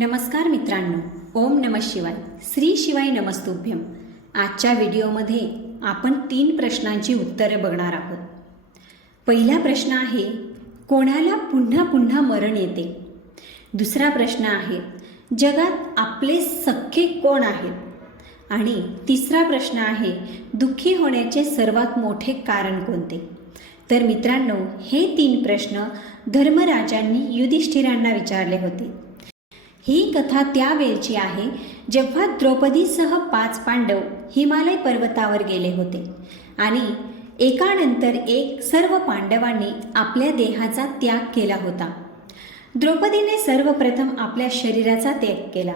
नमस्कार मित्रांनो, ओम नमः शिवाय, श्री शिवाय नमस्तुभ्यम. आजच्या व्हिडिओमध्ये आपण 3 प्रश्नांची उत्तरे बघणार आहोत. पहिला प्रश्न आहे, कोणाला पुन्हा पुन्हा मरण येते? दुसरा प्रश्न आहे, जगात आपले सख्खे कोण आहेत? आणि तिसरा प्रश्न आहे, दुःखी होण्याचे सर्वात मोठे कारण कोणते? तर मित्रांनो, हे 3 प्रश्न धर्मराजांनी युधिष्ठिरांना विचारले होते. ही कथा त्यावेळची आहे जेव्हा द्रौपदीसह 5 पांडव हिमालय पर्वतावर गेले होते आणि एकानंतर एक सर्व पांडवांनी आपल्या देहाचा त्याग केला होता. द्रौपदीने सर्वप्रथम आपल्या शरीराचा त्याग केला.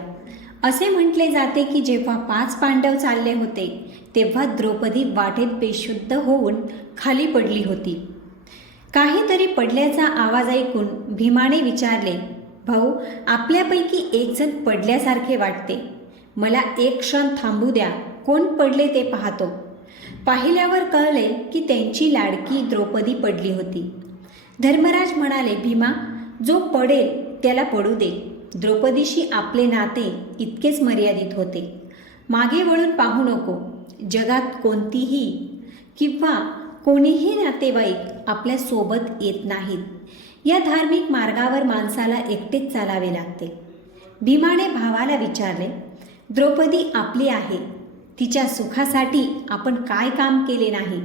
असे म्हटले जाते की जेव्हा 5 पांडव चालले होते तेव्हा द्रौपदी वाटेत बेशुद्ध होऊन खाली पडली होती. काहीतरी पडल्याचा आवाज ऐकून भीमाने विचारले, भाऊ, आपल्यापैकी एक जण पडल्यासारखे वाटते. मला एक क्षण थांबू द्या, कोण पडले ते पाहतो. पाहिल्यावर कळले की त्यांची लाडकी द्रौपदी पडली होती. धर्मराज म्हणाले, भीमा, जो पडेल त्याला पडू दे. द्रौपदीशी आपले नाते इतकेच मर्यादित होते. मागे वळून पाहू नको. जगात कोणतीही किंवा कोणीही नातेवाईक आपल्या सोबत येत नाहीत. या धार्मिक मार्गावर माणसाला एकटेच चालावे लागते. भीमाने भावाला विचारले, द्रौपदी आपली आहे. तिच्या सुखासाठी आपण काय काम केले नाही?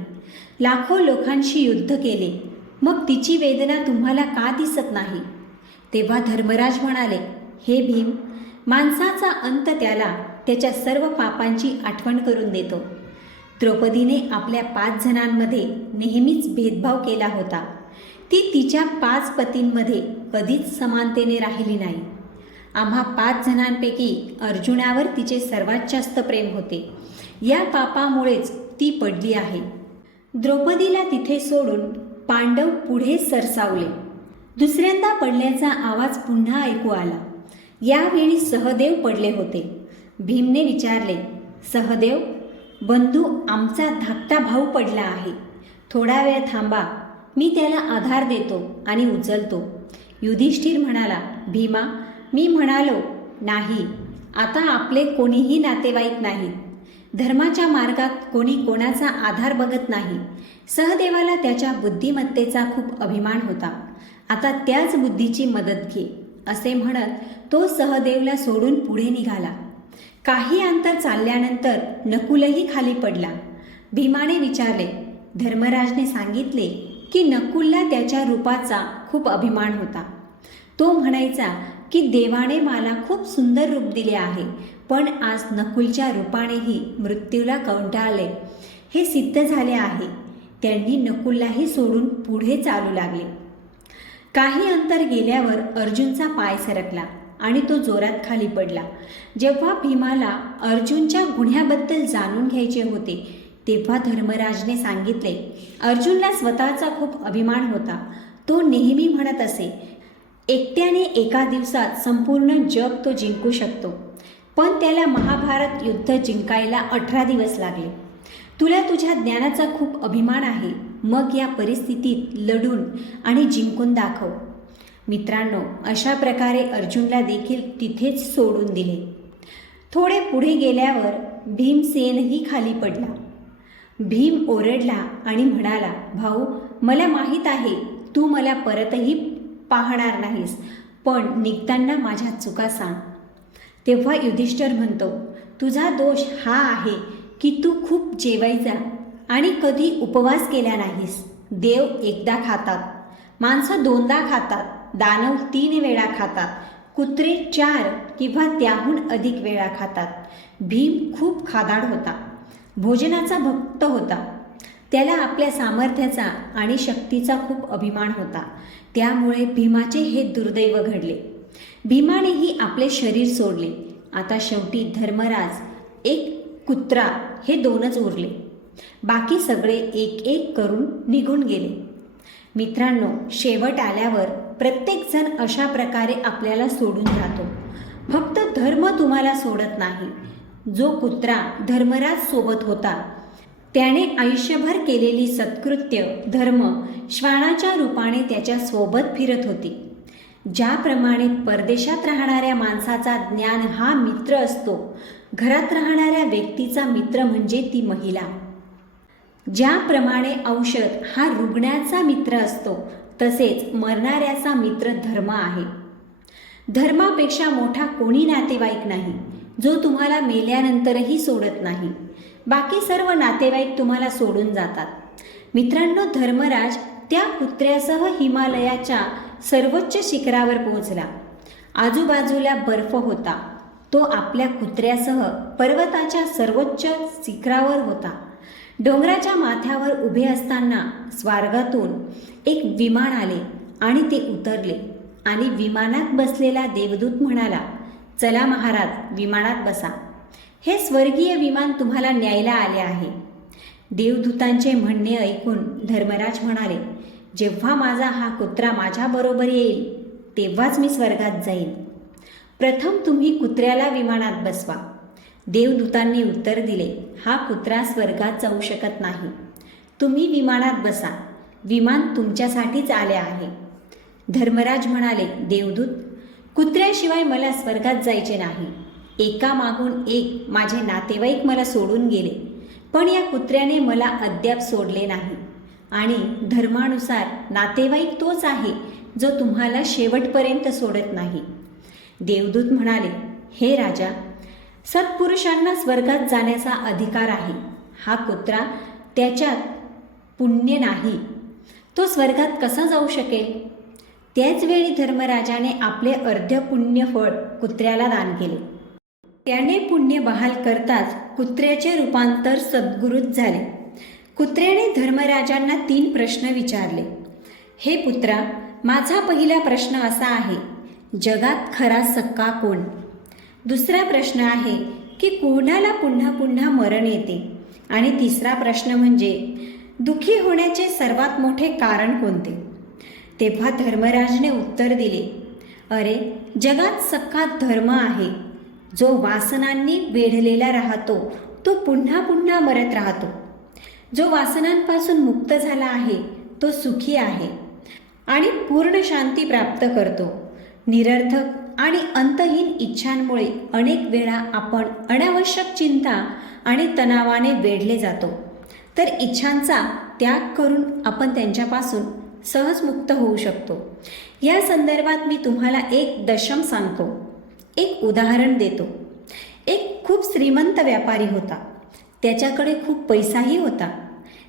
लाखो लोकांशी युद्ध केले, मग तिची वेदना तुम्हाला का दिसत नाही? तेव्हा धर्मराज म्हणाले, हे भीम, माणसाचा अंत त्याला त्याच्या सर्व पापांची आठवण करून देतो. द्रौपदीने आपल्या 5 जणांमध्ये नेहमीच भेदभाव केला होता. ती तिच्या 5 पतींमध्ये कधीच समानतेने राहिली नाही. आम्हा 5 जणांपैकी अर्जुनावर तिचे सर्वात जास्त प्रेम होते. या पापामुळेच ती पडली आहे. द्रौपदीला तिथे सोडून पांडव पुढे सरसावले. दुसऱ्यांदा पडल्याचा आवाज पुन्हा ऐकू आला. यावेळी सहदेव पडले होते. भीमने विचारले, सहदेव बंधू, आमचा धाकटा भाऊ पडला आहे. थोडा वेळ थांबा, मी त्याला आधार देतो आणि उचलतो. युधिष्ठिर म्हणाला, भीमा, मी म्हणालो नाही, आता आपले कोणीही नातेवाईक नाहीत. धर्माच्या मार्गात कोणी कोणाचा आधार बघत नाही. सहदेवाला त्याच्या बुद्धिमत्तेचा खूप अभिमान होता. आता त्याच बुद्धीची मदत घे, असे म्हणत तो सहदेवला सोडून पुढे निघाला. काही अंतर चालल्यानंतर नकुलही खाली पडला. भीमाने विचारले, धर्मराजने सांगितले की नकुलला त्याच्या रूपाचा खूप अभिमान होता. तो म्हणायचा की देवाने मला खूप सुंदर रूप दिले आहे, पण आज नकुलच्या रूपानेही मृत्यूला कंटाळले. हे सिद्ध झाले आहे. त्यांनी नकुललाही सोडून पुढे चालू लागले. काही अंतर गेल्यावर अर्जुनचा पाय सरकला आणि तो जोरात खाली पडला. जेव्हा भीमाला अर्जुनच्या गुन्ह्याबद्दल जाणून घ्यायचे होते तेव्हा धर्मराजने सांगितले, अर्जुनला स्वतःचा खूप अभिमान होता. तो नेहमी म्हणत असे, एकट्याने एका दिवसात संपूर्ण जग तो जिंकू शकतो. पण त्याला महाभारत युद्ध जिंकायला 18 दिवस लागले. तुला तुझ्या ज्ञानाचा खूप अभिमान आहे. मग या परिस्थितीत लढून आणि जिंकून दाखव. मित्रांनो, अशा प्रकारे अर्जुनला देखील तिथेच सोडून दिले. थोडे पुढे गेल्यावर भीमसेनही खाली पडला. भीम ओरडला आणि म्हणाला, भाऊ, मला माहीत आहे तू मला परतही पाहणार नाहीस, पण निघताना माझ्या चुका सांग. तेव्हा युधिष्ठिर म्हणतो, तुझा दोष हा आहे की तू खूप जेवायचा आणि कधी उपवास केला नाहीस. देव एकदा खातात, माणसं 2दा खातात, दानव 3 वेळा खातात, कुत्रे 4 किंवा त्याहून अधिक वेळा खातात. भीम खूप खादाड होता, भोजनाचा भक्त होता. त्याला आपल्या सामर्थ्याचा आणि शक्तीचा खूप अभिमान होता. त्यामुळे भीमाचे हे दुर्दैव घडले. भीमानेही आपले शरीर सोडले. आता शेवटी धर्मराज, एक कुत्रा हे 2च उरले. बाकी सगळे एक एक करून निघून गेले. मित्रांनो, शेवट आल्यावर प्रत्येकजण अशा प्रकारे आपल्याला सोडून जातो. फक्त धर्म तुम्हाला सोडत नाही. जो कुत्रा धर्मराज सोबत होता त्याने आयुष्यभर केलेली सत्कृत्य धर्म श्वानाच्या रूपाने त्याच्या सोबत फिरत होती. ज्याप्रमाणे परदेशात राहणाऱ्या माणसाचा ज्ञान हा मित्र असतो, घरात राहणाऱ्या व्यक्तीचा मित्र म्हणजे ती महिला. ज्याप्रमाणे औषध हा रुग्णाचा मित्र असतो, तसेच मरणाऱ्याचा मित्र धर्म आहे. धर्मापेक्षा मोठा कोणी नातेवाईक नाही, जो तुम्हाला मेल्यानंतरही सोडत नाही. बाकी सर्व नातेवाईक तुम्हाला सोडून जातात. मित्रांनो, धर्मराज त्या कुत्र्यासह हिमालयाच्या सर्वोच्च शिखरावर पोहोचला. आजूबाजूला बर्फ होता. तो आपल्या कुत्र्यासह पर्वताच्या सर्वोच्च शिखरावर होता. डोंगराच्या माथ्यावर उभे असताना स्वर्गातून एक विमान आले आणि ते उतरले आणि विमानात बसलेला देवदूत म्हणाला, चला महाराज, विमानात बसा. हे स्वर्गीय विमान तुम्हाला न्यायला आले आहे. देवदूतांचे म्हणणे ऐकून धर्मराज म्हणाले, जेव्हा माझा हा कुत्रा माझ्याबरोबर येईल तेव्हाच मी स्वर्गात जाईन. प्रथम तुम्ही कुत्र्याला विमानात बसवा. देवदूतांनी उत्तर दिले, हा कुत्रा स्वर्गात जाऊ शकत नाही. तुम्ही विमानात बसा. विमान तुमच्यासाठीच आले आहे. धर्मराज म्हणाले, देवदूत, कुत्र्याशिवाय मला स्वर्गात जायचे नाही. एकामागून एक माझे नातेवाईक मला सोडून गेले, पण या कुत्र्याने मला अद्याप सोडले नाही. आणि धर्मानुसार नातेवाईक तोच आहे जो तुम्हाला शेवटपर्यंत सोडत नाही. देवदूत म्हणाले, हे राजा, सत्पुरुषांना स्वर्गात जाण्याचा अधिकार आहे. हा कुत्रा, त्याच्यात पुण्य नाही, तो स्वर्गात कसा जाऊ शकेल? त्याचवेळी धर्मराजाने आपले अर्ध्य पुण्य फळ कुत्र्याला दान केले. त्याने पुण्य बहाल करताच कुत्र्याचे रूपांतर सद्गुरूत झाले. कुत्र्याने धर्मराजांना 3 प्रश्न विचारले. हे पुत्रा, माझा पहिला प्रश्न असा आहे, जगात खरा सक्का कोण? दुसरा प्रश्न आहे की कोणाला पुन्हा पुन्हा मरण येते? आणि तिसरा प्रश्न म्हणजे दुःखी होण्याचे सर्वात मोठे कारण कोणते? तेव्हा धर्मराजने उत्तर दिले, अरे, जगात सक्का धर्म आहे. जो वासनांनी वेढलेला राहतो तो पुन्हा पुन्हा मरत राहतो. जो वासनांपासून मुक्त झाला आहे तो सुखी आहे आणि पूर्ण शांती प्राप्त करतो. निरर्थक आणि अंतहीन इच्छांमुळे अनेक वेळा आपण अनावश्यक चिंता आणि तणावाने वेढले जातो, तर इच्छांचा त्याग करून आपण त्यांच्यापासून सहज मुक्त होऊ शकतो. या संदर्भात मी तुम्हाला एक दशम सांगतो. एक उदाहरण देतो. एक खूप श्रीमंत व्यापारी होता. त्याच्याकडे खूप पैसाही होता.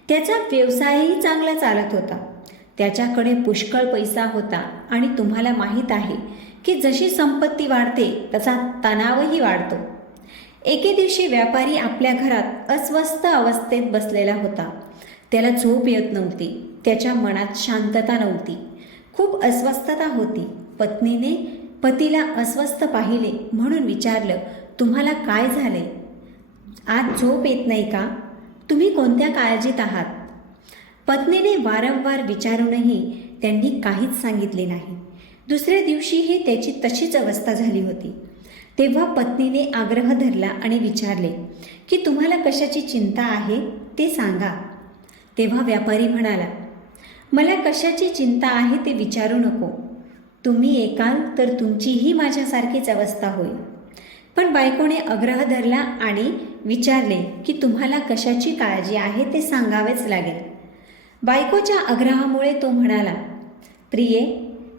त्याचा व्यवसायही चांगला चालत होता. त्याच्याकडे पुष्कळ पैसा होता आणि तुम्हाला माहीत आहे की जशी संपत्ती वाढते तसा तणावही वाढतो. एके दिवशी व्यापारी आपल्या घरात अस्वस्थ अवस्थेत बसलेला होता. त्याला झोप येत नव्हती. त्याच्या मनात शांतता नव्हती. खूप अस्वस्थता होती. पत्नीने पतीला अस्वस्थ पाहिले म्हणून विचारलं, तुम्हाला काय झाले? आज झोप येत नाही का? तुम्ही कोणत्या काळजीत आहात? पत्नीने वारंवार विचारूनही त्यांनी काहीच सांगितले नाही. दुसऱ्या दिवशीही त्याची तशीच अवस्था झाली होती. तेव्हा पत्नीने आग्रह धरला आणि विचारले की तुम्हाला कशाची चिंता आहे ते सांगा. तेव्हा व्यापारी म्हणाला, मला कशाची चिंता आहे ते विचारू नको. तुम्ही येकाल तर तुमचीही माझ्यासारखीच अवस्था होईल. पण बायकोने आग्रह धरला आणि विचारले की तुम्हाला कशाची काळजी आहे ते सांगावेच लागेल. बायकोच्या आग्रहामुळे तो म्हणाला, प्रिये,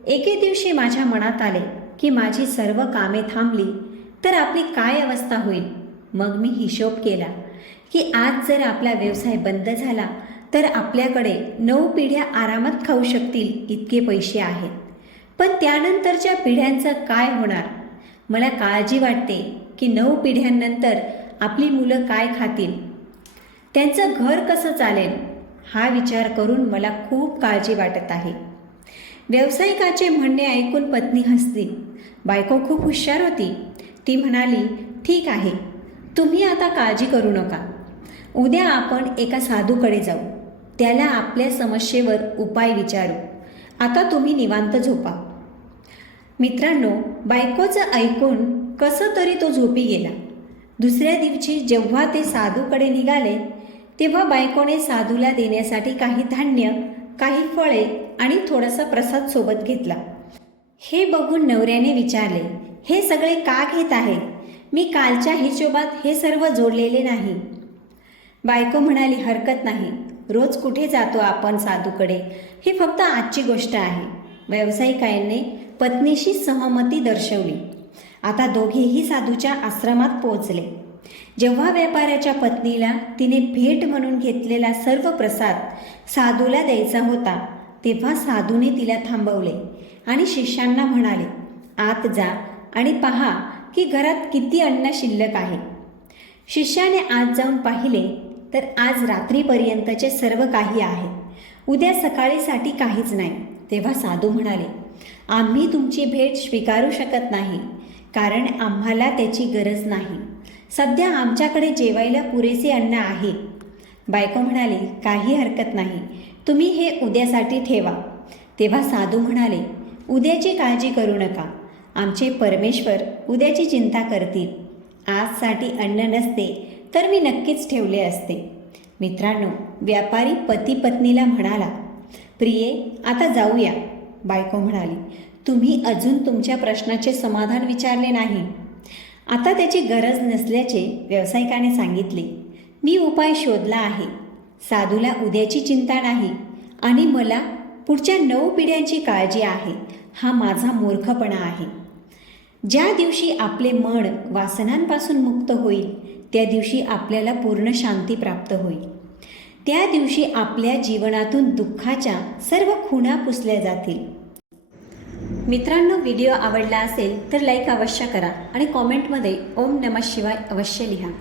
एके दिवशी माझ्या मनात आले की माझी सर्व कामे थांबली तर आपली काय अवस्था होईल. मग मी हिशोब केला की आज जर आपला व्यवसाय बंद झाला तर आपल्याकडे 9 पिढ्या आरामात खाऊ शकतील इतके पैसे आहेत. पण त्यानंतरच्या पिढ्यांचं काय होणार? मला काळजी वाटते की 9 पिढ्यांनंतर आपली मुलं काय खातील, त्यांचं घर कसं चालेल. हा विचार करून मला खूप काळजी वाटत आहे. व्यावसायिकाचे म्हणणे ऐकून पत्नी हसली. बायको खूप हुशार होती. ती म्हणाली, ठीक आहे, तुम्ही आता काळजी करू नका. उद्या आपण एका साधूकडे जाऊ. त्याला आपल्या समस्येवर उपाय विचारू. आता तुम्ही निवांत झोपा. मित्रांनो, बायकोचं ऐकून कसं तरी तो झोपी गेला. दुसऱ्या दिवशी जेव्हा ते साधूकडे निघाले तेव्हा बायकोने साधूला देण्यासाठी काही धान्य, काही फळे आणि थोडासा प्रसाद सोबत घेतला. हे बघून नवऱ्याने विचारले, हे सगळे का घेत आहे? मी कालच्या हिशोबात हे सर्व जोडलेले नाही. बायको म्हणाली, हरकत नाही, रोज कुठे जातो आपण साधूकडे, ही फक्त आजची गोष्ट आहे. व्यावसायिकाने पत्नीशी सहमती दर्शवली. आता दोघेही साधूच्या आश्रमात पोहोचले. जेव्हा व्यापाऱ्याच्या पत्नीला तिने भेट म्हणून घेतलेला सर्व प्रसाद साधूला द्यायचा होता, तेव्हा साधूने तिला थांबवले आणि शिष्यांना म्हणाले, आत जा आणि पहा की घरात किती अन्न शिल्लक आहे. शिष्याने आत जाऊन पाहिले तर आज रात्रीपर्यंतचे सर्व काही आहे. उद्या सकाळीसाठी काहीच नाही. तेव्हा साधू म्हणाले, आम्ही तुमची भेट स्वीकारू शकत नाही, कारण आम्हाला त्याची गरज नाही. सध्या आमच्याकडे जेवायला पुरेसे अन्न आहे. बायको म्हणाली, काही हरकत नाही, तुम्ही हे उद्यासाठी ठेवा. तेव्हा साधू म्हणाले, उद्याची काळजी करू नका, आमचे परमेश्वर उद्याची चिंता करतील. आजसाठी अन्न नसते तर मी नक्कीच ठेवले असते. मित्रांनो, व्यापारी पती पत्नीला म्हणाला, प्रिये, आता जाऊया. बायको म्हणाली, तुम्ही अजून तुमच्या प्रश्नाचे समाधान विचारले नाही. आता त्याची गरज नसल्याचे व्यावसायिकाने सांगितले. मी उपाय शोधला आहे. साधूला उद्याची चिंता नाही आणि मला पुढच्या 9 पिढ्यांची काळजी आहे. हा माझा मूर्खपणा आहे. ज्या दिवशी आपले मन वासनांपासून मुक्त होईल, त्या दिवशी आपल्याला पूर्ण शांती प्राप्त होईल. त्या दिवशी आपल्या जीवनातून दुःखाच्या सर्व खुणा पुसल्या जातील. मित्रांनो, व्हिडिओ आवडला असेल तर लाईक अवश्य करा आणि कॉमेंटमध्ये ओम नमः शिवाय अवश्य लिहा.